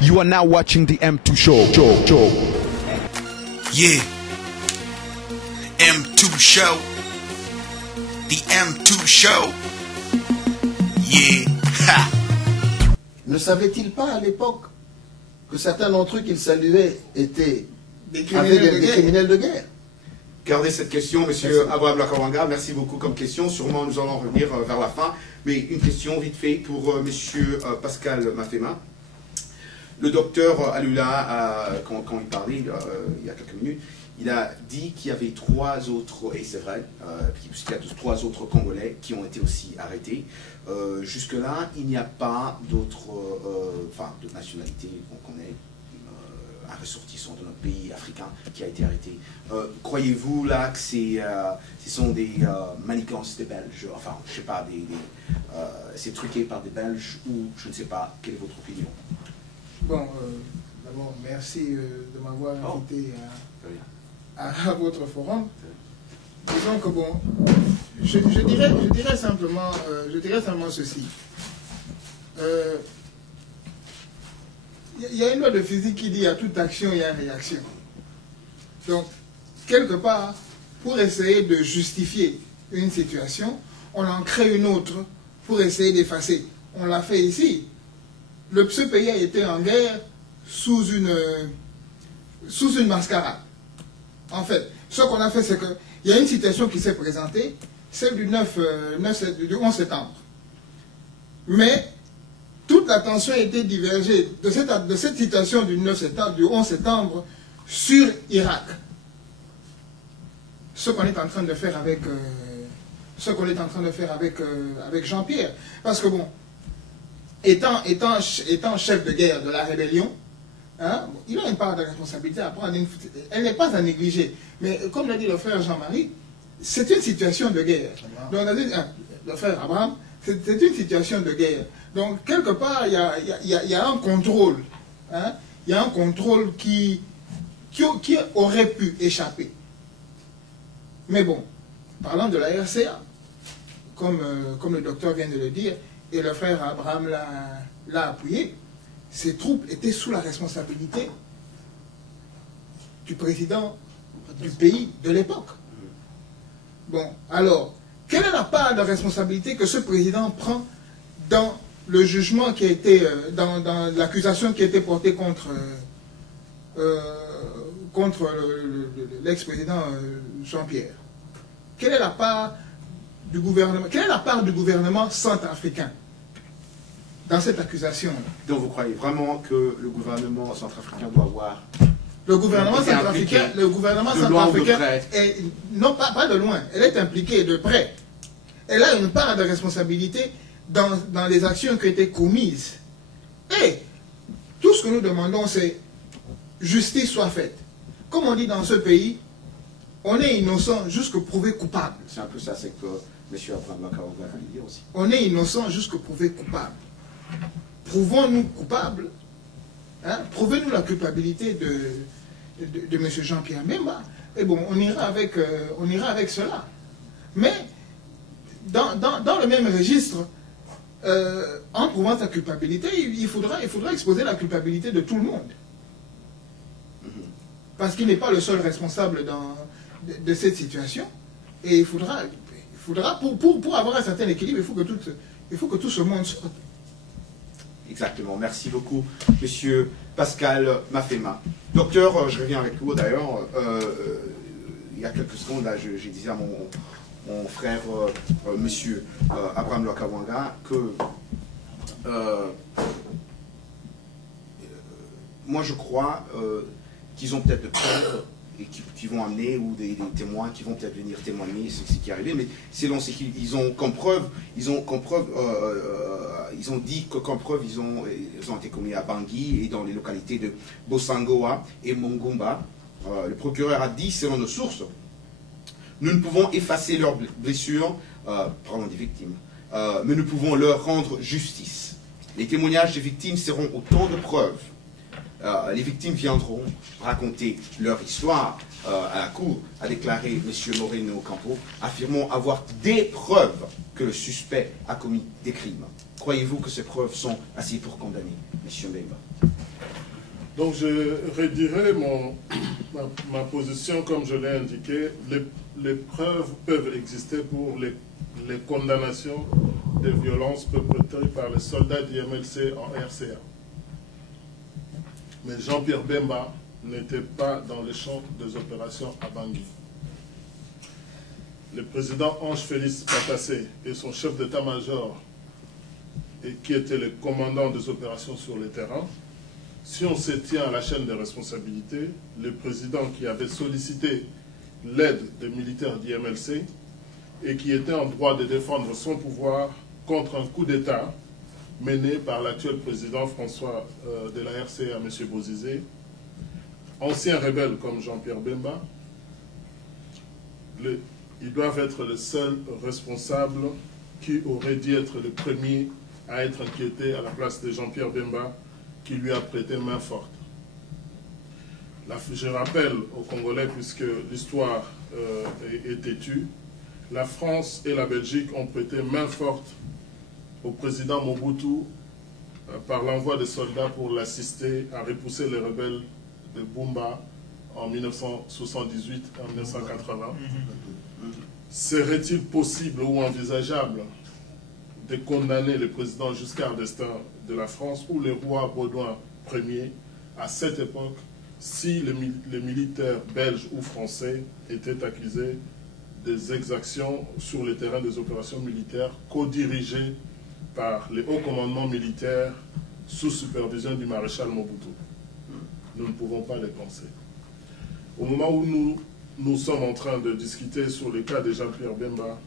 You are now watching the M2 Show. Yeah. M2 Show. The M2 Show. Yeah. Ha. Ne savait-il pas à l'époque que certains d'entre eux qu'il saluait étaient des criminels de guerre? Gardez cette question, monsieur Abraham Lwakawanga. Merci beaucoup comme question. Sûrement, nous allons revenir vers la fin. Mais une question vite fait pour monsieur Pascal Mafema. Le docteur Alula, quand il parlait il y a quelques minutes, il a dit qu'il y avait trois autres, et c'est vrai, puisqu'il y a trois autres Congolais qui ont été aussi arrêtés. Jusque-là, il n'y a pas d'autres, de nationalité qu'on connaît. Un ressortissant de notre pays africain qui a été arrêté. Croyez-vous là que ce sont des manigances des Belges, enfin, je ne sais pas, c'est truqué par des Belges ou je ne sais pas, quelle est votre opinion? Bon, d'abord, merci de m'avoir invité à votre forum. Disons que bon, je dirais simplement ceci. Il y a une loi de physique qui dit à toute action, il y a une réaction. Donc, quelque part, pour essayer de justifier une situation, on en crée une autre pour essayer d'effacer. On l'a fait ici. Ce pays a été en guerre sous une mascarade. En fait, ce qu'on a fait, c'est qu'il y a une situation qui s'est présentée, celle du 11 septembre. Mais toute l'attention a été divergée de cette situation du 11 septembre sur Irak. Ce qu'on est en train de faire avec, avec Jean-Pierre. Parce que bon, étant chef de guerre de la rébellion, hein, il a une part de responsabilité à prendre. Elle n'est pas à négliger. Mais comme l'a dit le frère Jean-Marie, c'est une situation de guerre. Donc, le frère Abraham, c'est une situation de guerre. Donc, quelque part, il y a un contrôle. Hein, il y a un contrôle qui aurait pu échapper. Mais bon, parlant de la RCA, comme le docteur vient de le dire, et le frère Abraham l'a appuyé, ces troupes étaient sous la responsabilité du président du pays de l'époque. Bon, alors, quelle est la part de responsabilité que ce président prend dans le jugement qui a été, dans l'accusation qui a été portée contre l'ex-président Jean-Pierre? Quelle est la part du gouvernement centrafricain dans cette accusation? Donc vous croyez vraiment que le gouvernement centrafricain doit avoir... Le gouvernement centrafricain est, non pas de loin, elle est impliquée de près. Elle a une part de responsabilité dans les actions qui ont été commises. Et tout ce que nous demandons, c'est justice soit faite. Comme on dit dans ce pays, on est innocent jusqu'à prouver coupable. C'est un peu ça, c'est que M. Abraham Lwakawanga va dire aussi. On est innocent jusqu'à prouver coupable. Prouvons-nous coupables, hein, prouvez-nous la culpabilité de M. Jean-Pierre Bemba, et bon, on ira avec cela. Mais, dans le même registre, en prouvant sa culpabilité, il faudra exposer la culpabilité de tout le monde. Parce qu'il n'est pas le seul responsable de cette situation. Et il faudra pour avoir un certain équilibre, il faut que tout ce monde sorte. Exactement. Merci beaucoup, monsieur Pascal Mafema. Docteur, je reviens avec vous d'ailleurs. Il y a quelques secondes, là, j'ai dit à mon frère, monsieur Abraham Lwakawanga, que moi je crois qu'ils ont peut-être de preuves et qui vont amener, ou des témoins qui vont peut-être venir témoigner ce qui est arrivé, mais selon ce qu'ils ont comme preuve, ils ont dit que comme preuve, ils ont été commis à Bangui et dans les localités de Bosangoa et Mongumba. Le procureur a dit, selon nos sources, nous ne pouvons effacer leurs blessures, parlons des victimes, mais nous pouvons leur rendre justice. Les témoignages des victimes seront autant de preuves. Les victimes viendront raconter leur histoire à la cour, a déclaré M. Moreno Campo, affirmant avoir des preuves que le suspect a commis des crimes. Croyez-vous que ces preuves sont assez pour condamner M. Bemba? Donc je redirai ma position comme je l'ai indiqué. Les preuves peuvent exister pour les condamnations des violences perpétrées par les soldats du MLC en RCA. Mais Jean-Pierre Bemba n'était pas dans le champ des opérations à Bangui. Le président Ange-Félix Patassé et son chef d'état-major, qui était le commandant des opérations sur le terrain, si on se tient à la chaîne des responsabilités, le président qui avait sollicité l'aide des militaires du MLC et qui était en droit de défendre son pouvoir contre un coup d'État mené par l'actuel président François de la RCA, M. Bozizé, anciens rebelles comme Jean-Pierre Bemba, ils doivent être les seuls responsables qui auraient dû être les premiers à être inquiétés à la place de Jean-Pierre Bemba qui lui a prêté main forte. Je rappelle aux Congolais, puisque l'histoire est têtue, la France et la Belgique ont prêté main forte au président Mobutu par l'envoi de soldats pour l'assister à repousser les rebelles de Bumba en 1978 et en 1980. Serait-il possible ou envisageable de condamner le président Giscard d'Estaing de la France ou le roi Baudouin Ier à cette époque si les militaires belges ou français étaient accusés des exactions sur le terrain des opérations militaires co-dirigées par les hauts commandements militaires sous supervision du maréchal Mobutu? Nous ne pouvons pas les penser. Au moment où nous sommes en train de discuter sur le cas de Jean-Pierre Bemba,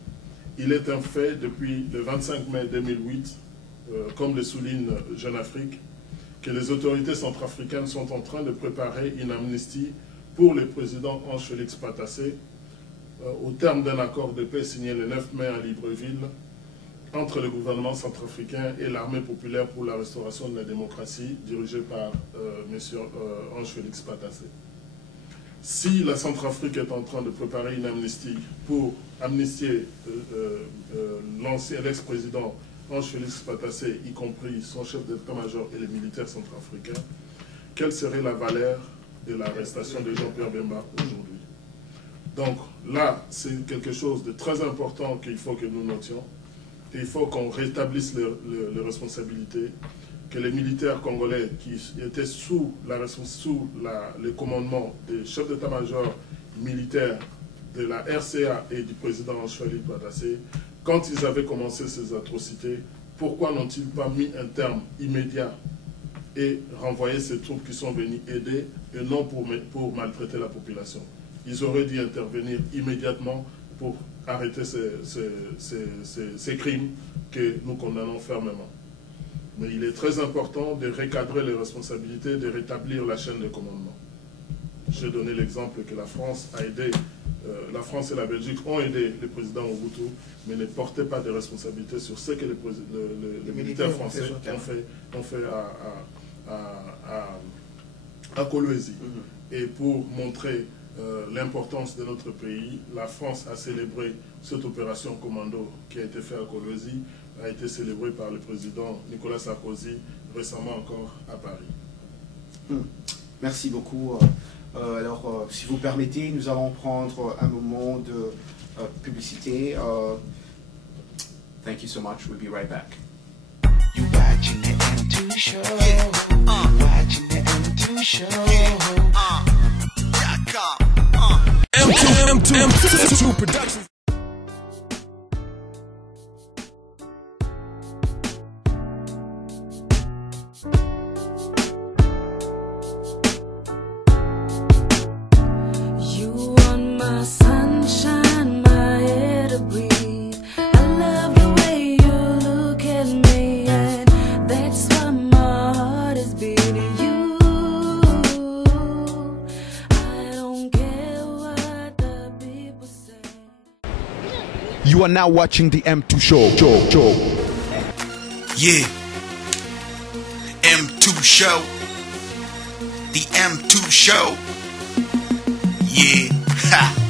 il est un fait depuis le 25 mai 2008, comme le souligne Jeune Afrique, que les autorités centrafricaines sont en train de préparer une amnistie pour le président Ange-Félix Patassé au terme d'un accord de paix signé le 9 mai à Libreville entre le gouvernement centrafricain et l'armée populaire pour la restauration de la démocratie dirigée par M. Ange-Félix Patassé. Si la Centrafrique est en train de préparer une amnistie pour amnistier l'ex-président Ange-Félix Patassé, y compris son chef d'état-major et les militaires centrafricains, quelle serait la valeur de l'arrestation de Jean-Pierre Bemba aujourd'hui? Donc là, c'est quelque chose de très important qu'il faut que nous notions. Il faut qu'on rétablisse les responsabilités, que les militaires congolais qui étaient sous le commandement des chefs d'état-major militaires de la RCA et du président Ange-Félix Patassé, quand ils avaient commencé ces atrocités, pourquoi n'ont-ils pas mis un terme immédiat et renvoyé ces troupes qui sont venues aider et non pour maltraiter la population? Ils auraient dû intervenir immédiatement pour arrêter ces crimes que nous condamnons fermement. Mais il est très important de recadrer les responsabilités, de rétablir la chaîne de commandement. J'ai donné l'exemple que la France a aidé, la France et la Belgique ont aidé le président Mobutu, mais ne portaient pas de responsabilité sur ce que les militaires français ont fait à Kolwezi. Et pour montrer l'importance de notre pays, la France a célébré cette opération commando qui a été faite à Kolwezi, a été célébrée par le président Nicolas Sarkozy récemment encore à Paris. Merci beaucoup. Alors, si vous permettez, nous allons prendre un moment de publicité. Thank you so much. We'll be right back. You watching the M2 show. Yeah. Watching the M2 show. Yeah. M2 Productions. You want my sunshine, my air to breathe. I love the way you look at me, and that's why my heart is beating you. I don't care what the people say. You are now watching the M2 Show. Yeah. M2 Show. The M2 Show. Yeah. Ha.